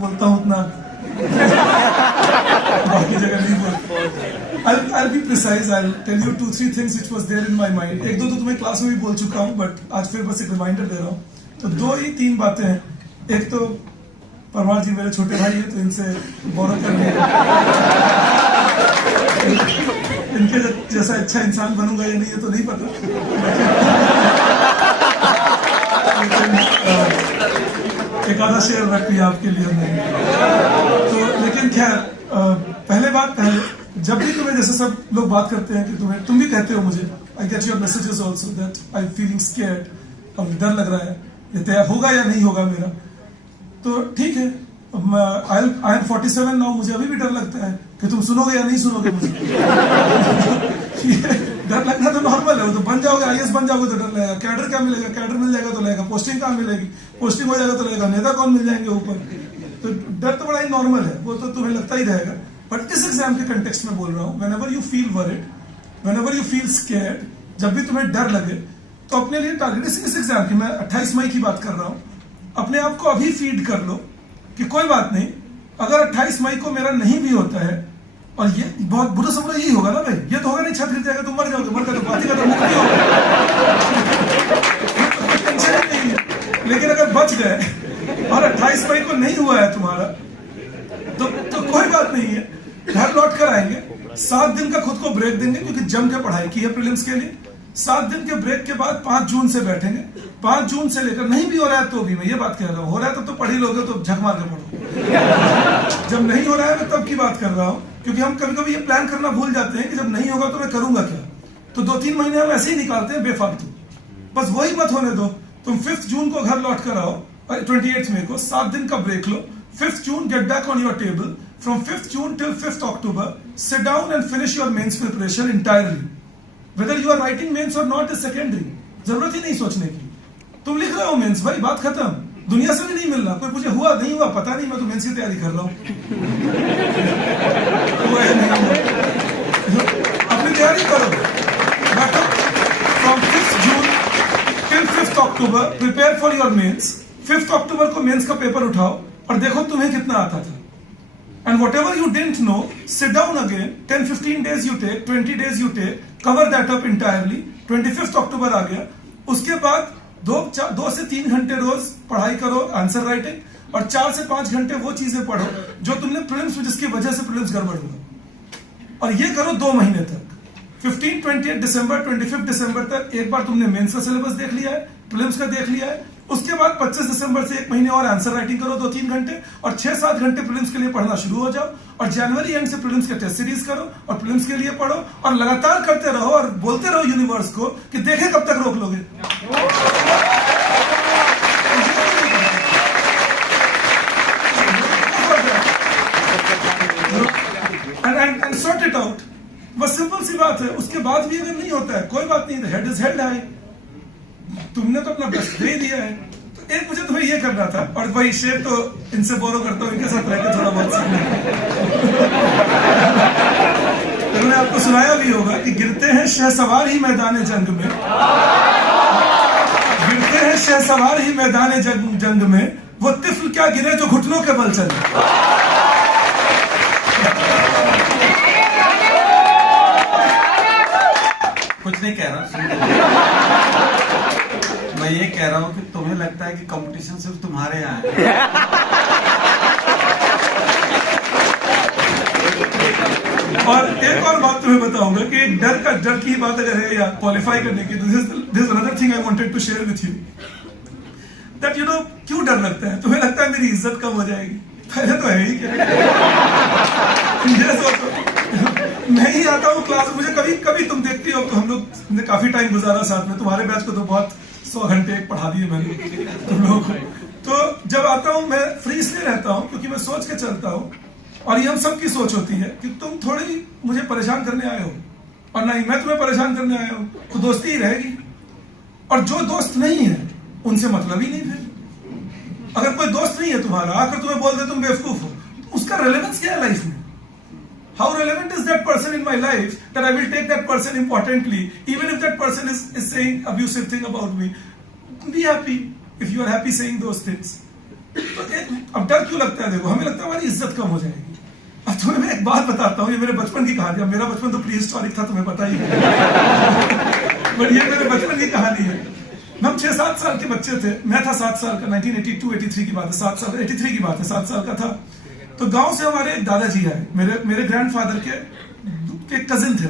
बोलता हूँ उतना बाकी जगह नहीं बोलता। I'll be precise. I'll tell you 2-3 things which was there in my mind. एक दो तो तुम्हें क्लास में भी बोल चुका हूँ, बट आज फिर बस एक रिमाइंडर दे रहा हूँ। तो 2 ही 3 बातें हैं। एक तो परमार जी मेरे छोटे भाई हैं, तो इनसे बोरो करनी है। इनके जैसा अच्छा इंसान बनूंगा या नहीं ये तो नहीं पता, लेकिन एक आधा शेयर रख लिया आपके लिए हमने। तो लेकिन खैर पहले जब भी तुम्हें जैसे सब लोग बात करते हैं कि तुम भी कहते हो मुझे, I get your messages also that I feeling scared, अब डर लग रहा है ये तय होगा या नहीं होगा मेरा। तो ठीक है, आई एम 47 नाउ, मुझे अभी भी डर लगता है कि तुम सुनोगे या नहीं सुनोगे मुझे। डर लगना तो नॉर्मल है, वो तो बन जाओगे IAS बन जाओगे तो डर लगेगा। कैडर क्या मिलेगा, कैडर मिल जाएगा तो लगेगा। पोस्टिंग कहाँ मिलेगी, पोस्टिंग हो जाएगा तो लगेगा नेता कौन मिल जाएंगे ऊपर। तो डर तो बड़ा ही नॉर्मल है, वो तो तुम्हें लगता ही रहेगा। बट इस एग्जाम के कंटेक्स्ट में बोल रहा हूँ, whenever you feel worried, whenever you feel scared, जब भी तुम्हें डर लगे तो अपने लिए टारगेट इस एग्जाम की, मैं 28 मई की बात कर रहा हूँ, अपने आप को अभी फीड कर लो कि कोई बात नहीं, अगर 28 मई को मेरा नहीं भी होता है, और ये बहुत बुरा से बुरा यही होगा ना भाई, ये तो होगा नहीं छत गिर जाएगा तुम मर जाओगे, मर गए तो बात ही खत्म नहीं होगा, टेंशन नहीं है। लेकिन अगर बच गए और 28 मई को नहीं हुआ है तुम्हारा, तो कोई बात नहीं है, घर लौट कर आएंगे। 7 दिन का खुद को ब्रेक देंगे, क्योंकि जम के पढ़ाई की है प्रीलिम्स के लिए। 7 दिन के ब्रेक के बाद 5 जून से बैठेंगे। 5 जून से लेकर, नहीं भी हो रहा है तो भी, मैं ये बात कह रहा हूँ, हो रहा है तो पढ़ ही लोगे तो झक मार के पढ़ो। जब नहीं हो रहा है मैं तब की बात कर रहा हूँ, क्योंकि हम कभी कभी ये प्लान करना भूल जाते हैं कि जब नहीं होगा तो मैं करूंगा क्या। तो 2-3 महीने हम ऐसे ही निकालते हैं बेफालतू। बस वही मत होने दो। तुम 5 जून को घर लौट कर आओ, 28 मई को 7 दिन का break low. 5th June, get back on your table. From 5th June till 5th October, sit down and finish your mains preparation entirely. Whether you are writing mains or not is secondary. जरूरत ही नहीं सोचने की। तुम लिख रहे हो mains, भाई बात खत्म। दुनिया से भी नहीं मिल रहा, कोई पूछे हुआ नहीं हुआ पता नहीं, मैं तो मेंस की तैयारी कर रहा हूँ। अपनी तैयारी करो। From 5th June till 5th October, prepare for your mains. 5th October को मेंस का पेपर उठाओ और देखो तुम्हें कितना आता था। And whatever you didn't know, sit down again. 10-15 days you take, 20 days you take, cover that up entirely. 25th October आ गया, उसके बाद 2 से 3 घंटे रोज पढ़ाई करो आंसर राइटिंग, और 4 से 5 घंटे वो चीजें पढ़ो जो तुमने प्रीलिम्स में, जिसकी वजह से प्रीलिम्स गड़बड़ हुआ। और ये करो 2 महीने तक। 15, 28 दिसंबर, 25 दिसंबर तक एक बार तुमने मेंस का सिलेबस देख लिया है, प्रीलिम्स का देख लिया है। उसके बाद 25 दिसंबर से 1 महीने और आंसर राइटिंग करो 2-3 घंटे, और 6-7 घंटे प्रीलिम्स के लिए पढ़ना शुरू हो जाओ। और जनवरी एंड से प्रीलिम्स के टेस्ट सीरीज करो और प्रीलिम्स के लिए पढ़ो, और लगातार करते रहो और बोलते रहो यूनिवर्स को कि देखे कब तक रोक लोगे। And sort it out. बस सिंपल सी बात है। उसके बाद भी अगर नहीं होता है कोई बात नहीं, हेड इज हेल्ड हाई, तुमने तो अपना बेस्ट दे दिया है। तो एक मुझे तुम्हें ये करना था, और वही शेर तो इनसे बोरो करता हूँ, इनके साथ रहकर थोड़ा बहुत सीखना। तो मैंने आपको सुनाया भी होगा कि गिरते हैं शहसवार ही मैदान जंग में, गिरते हैं शहसवार ही मैदान जंग में, वो तिफल क्या गिरे जो घुटनों के बल चले। कुछ नहीं कह रहा, मैं ये कह रहा हूँ कि तुम्हें लगता है कि कंपटीशन सिर्फ तुम्हारे यहाँ है। और एक और बात तुम्हें बताऊंगा कि डर की बात अगर है या क्वालिफाई करने की, this is another thing I wanted to share with you, that you know क्यों डर लगता है। तुम्हें लगता है मेरी इज्जत कम हो जाएगी, पहले तो है ही क्या। मैं ही आता हूँ क्लास, मुझे कभी तुम देखती हो, तो हम लोग ने काफी टाइम गुजारा साथ में, तुम्हारे बैच को तो बहुत 100 घंटे पढ़ा दिए मैंने तुम लोगों को। तो जब आता हूँ मैं फ्री इसलिए रहता हूँ क्योंकि मैं सोच के चलता हूँ, और ये हम सबकी सोच होती है कि तुम थोड़ी मुझे परेशान करने आए हो, और नहीं मैं तुम्हें परेशान करने आया हूँ, तो दोस्ती ही रहेगी। और जो दोस्त नहीं है उनसे मतलब ही नहीं। फिर अगर कोई दोस्त नहीं है तुम्हारा, आकर तुम्हें बोल दे तुम बेवकूफ हो, तो उसका रेलेवेंस क्या है लाइफ में। How relevant is that person in my life that I will take that person importantly, even if that person is saying abusive thing about me? Be happy if you are happy saying those things. तो अब डर क्यों लगता है? देखो, हमें लगता है हमारी इज्जत कम हो जाएगी। अब तुम्हें मैं एक बात बताता हूँ, ये मेरे बचपन की कहानी है। मेरा बचपन तो प्री हिस्टोरिक था, तुम्हें पता ही है। बट ये मेरे बचपन की कहानी है। हम 6-7 साल के बच्चे थे, मैं था 7 साल का, 1982-83 की बात है, 7 साल 83 की बात है, 7 साल का था। तो गांव से हमारे दादाजी आए, मेरे ग्रैंडफादर के कजिन थे।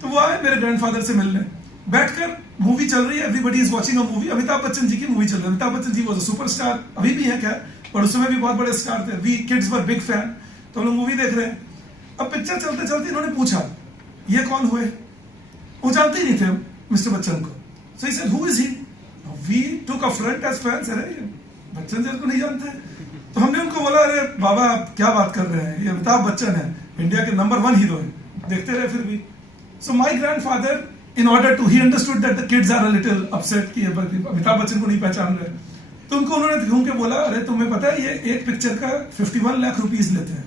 तो वो आए मेरे ग्रैंडफादर से मिलने, बैठकर मूवी चल रही है, everybody is watching a movie, Amitabh Bachchan ji की मूवी चल रही है। Amitabh Bachchan ji was a superstar, अभी भी है क्या, पर उस समय भी बहुत बड़े स्टार थे। We kids were big fan. तो हम लोग मूवी देख रहे हैं। अब पिक्चर चलते चलते इन्होंने पूछा, ये कौन हुए? वो जानते ही नहीं थे मिस्टर बच्चन को। So he said, who is he? We took a front as fans. अरे बच्चन जी को नहीं जानते? तो हमने उनको बोला, अरे बाबा आप क्या बात कर रहे हैं, ये अमिताभ बच्चन है, इंडिया के नंबर 1 हीरो है। देखते रहे फिर भी। So my grandfather, in order to, he understood that the kids are a little upset कि अमिताभ बच्चन को नहीं पहचान रहे। तो उनको उन्होंने घूम के बोला, अरे तुम्हें पता है ये एक पिक्चर का 51 लाख रुपीस लेते हैं,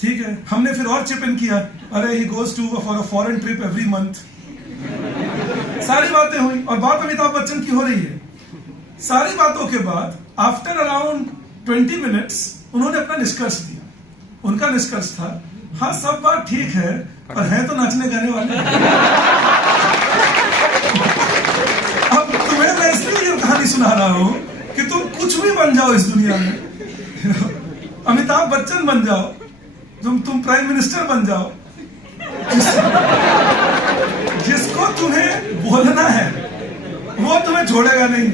ठीक है? हमने फिर और चिप इन किया, अरे he goes to for a foreign trip every month। सारी बातें हुई और बात अमिताभ बच्चन की हो रही है। सारी बातों के बाद आफ्टर अराउंड 20 मिनट्स उन्होंने अपना निष्कर्ष दिया। उनका निष्कर्ष था, हाँ सब बात ठीक है, पर है तो नाचने गाने वाले। अब तुम्हें मैं इसलिए ये कहानी सुना रहा हूं कि तुम कुछ भी बन जाओ इस दुनिया में, अमिताभ बच्चन बन जाओ, तुम प्राइम मिनिस्टर बन जाओ, जिसको तुम्हें बोलना है वो तुम्हें छोड़ेगा नहीं,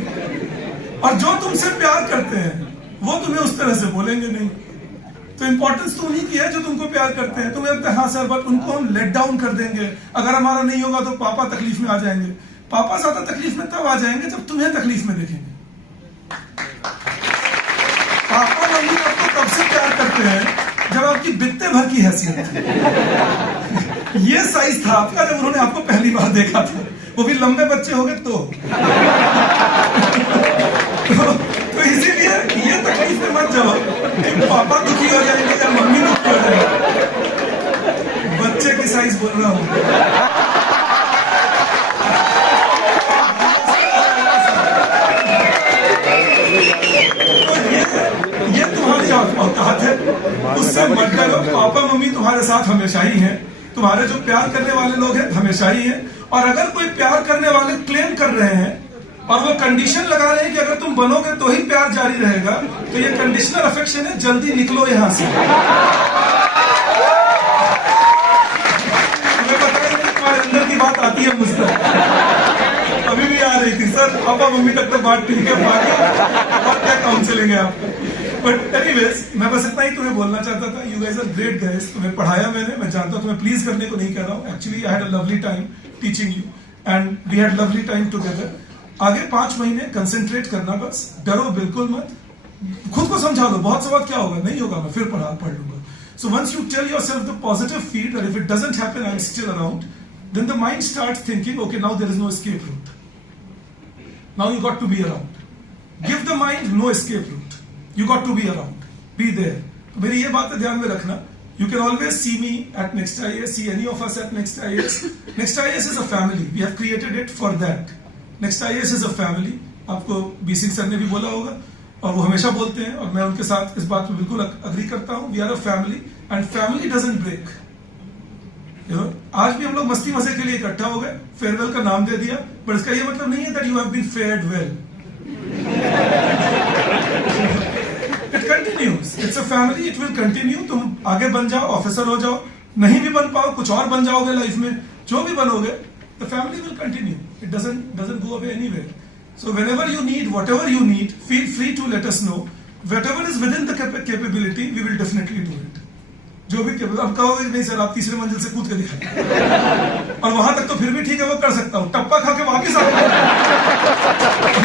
और जो तुमसे प्यार करते हैं वो तुम्हें उस तरह से बोलेंगे नहीं। तो इंपॉर्टेंस तो उन्हीं की है जो तुमको प्यार करते हैं। तुम्हें लगता है हाँ सर, बट उनको हम लेट डाउन कर देंगे, अगर हमारा नहीं होगा तो पापा तकलीफ में आ जाएंगे। पापा ज्यादा तकलीफ में तब आ जाएंगे जब तुम्हें तकलीफ में देखेंगे। पापा मम्मी आपको तब से प्यार करते हैं जब आपकी बित्ते भर की हैसियत थी। ये साइज था आपका जब उन्होंने आपको पहली बार देखा था, वो भी लंबे बच्चे हो गए तो इसीलिए ये तकलीफ में मत जाओ कि पापा दुखी हो जाएंगे या मम्मी दुखी हो जाएंगे। बच्चे की साइज बोल रहा हूं। तो ये तुम्हारी औकात है, उससे मत डरो। पापा मम्मी तुम्हारे साथ हमेशा ही हैं, तुम्हारे जो प्यार करने वाले लोग हैं हमेशा ही हैं। और अगर कोई प्यार करने वाले क्लेम कर रहे हैं और वो कंडीशन लगा रहे हैं कि अगर तुम बनोगे तो ही प्यार जारी रहेगा, तो ये कंडीशनल अफेक्शन है, जल्दी निकलो यहां से। तुम्हें पता है तुम्हारे अंदर की बात आती है मुझ तक, अभी भी आ रही थी, सर पापा मम्मी तक तो बात ठीक है, और क्या काउंसलिंग है आपका। बट एनीवेज, मैं बस इतना ही तुम्हें बोलना चाहता था। You guys are great guys, तुम्हें पढ़ाया मैंने, मैं जानता हूं तुम्हें प्लीज करने को नहीं कह रहा हूं। Actually I had a lovely time teaching you and we had lovely time together. आगे 5 महीने कंसेंट्रेट करना, बस डरो बिल्कुल मत, खुद को समझा दो। बहुत सवाल क्या होगा, नहीं होगा, मैं फिर पढ़ लूंगा। So once you tell yourself the positive feed और if it doesn't happen I am still around, then the mind starts thinking okay now there is no escape route, now you got to be around. Give the mind no escape route, you got to be around, be there. तो मेरी ये बात ध्यान में रखना। You can always see me at Next IAS, see any of us at Next IAS. Next IAS is a family. We have created it for that. Next IAS is a family. आपको BC sir ने भी बोला होगा और वो हमेशा बोलते हैं और मैं उनके साथ इस बात में बिल्कुल अग्री करता हूँ। We are a family and family doesn't break. आज भी हम लोग मस्ती मजे के लिए इकट्ठा हो गए, फेयरवेल का नाम दे दिया, पर इसका ये मतलब नहीं है that you have been fared well. It continues. It's a family. It will continue. तुम आगे बन जाओ, ऑफिसर हो जाओ, नहीं भी बन पाओ, कुछ और बन जाओगे लाइफ में, जो भी बनोगे, the family will continue. It doesn't go away anywhere. So whenever you need, whatever you need, feel free to let us know. Whatever is within the capability, we will definitely do it. जो भी अब कहोगे नहीं sir आप तीसरे मंजिल से कूद के दिखाएं और वहां तक तो फिर भी ठीक है, वो कर सकता हूँ, टप्पा खा के वापिस आ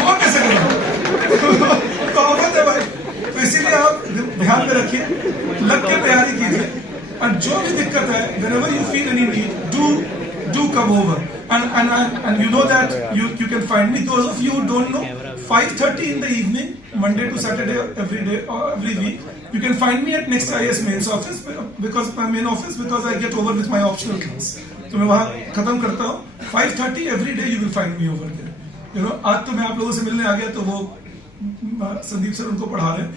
वो कैसे करो? तो आफत है भाई। तो इसीलिए आप ध्यान में रखिए, लग के तैयारी कीजिए और जो भी दिक्कत है, whenever you feel any need, do come over and you know that you can find me. Those of you who don't know, 5:30 in the evening, Monday to Saturday, every day or every week, you can find me at Next IAS main office because my main office because I get over with my optional class. तो मैं वहाँ खत्म करता हूँ 5:30 every day. You will find me over there. आज तो मैं आप लोगों से मिलने आ गया तो वो संदीप सर उनको पढ़ा रहे हैं,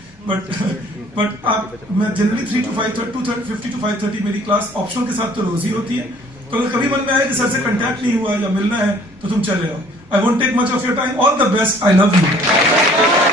बट आप, मैं जनरली 3 to 5:30, 50 to 5:30 मेरी क्लास ऑप्शनल के साथ तो रोज ही होती है। तो अगर कभी मन में आए कि सर से कांटेक्ट नहीं हुआ या मिलना है तो तुम चले आओ। I won't take much of your time. All the best. I love you.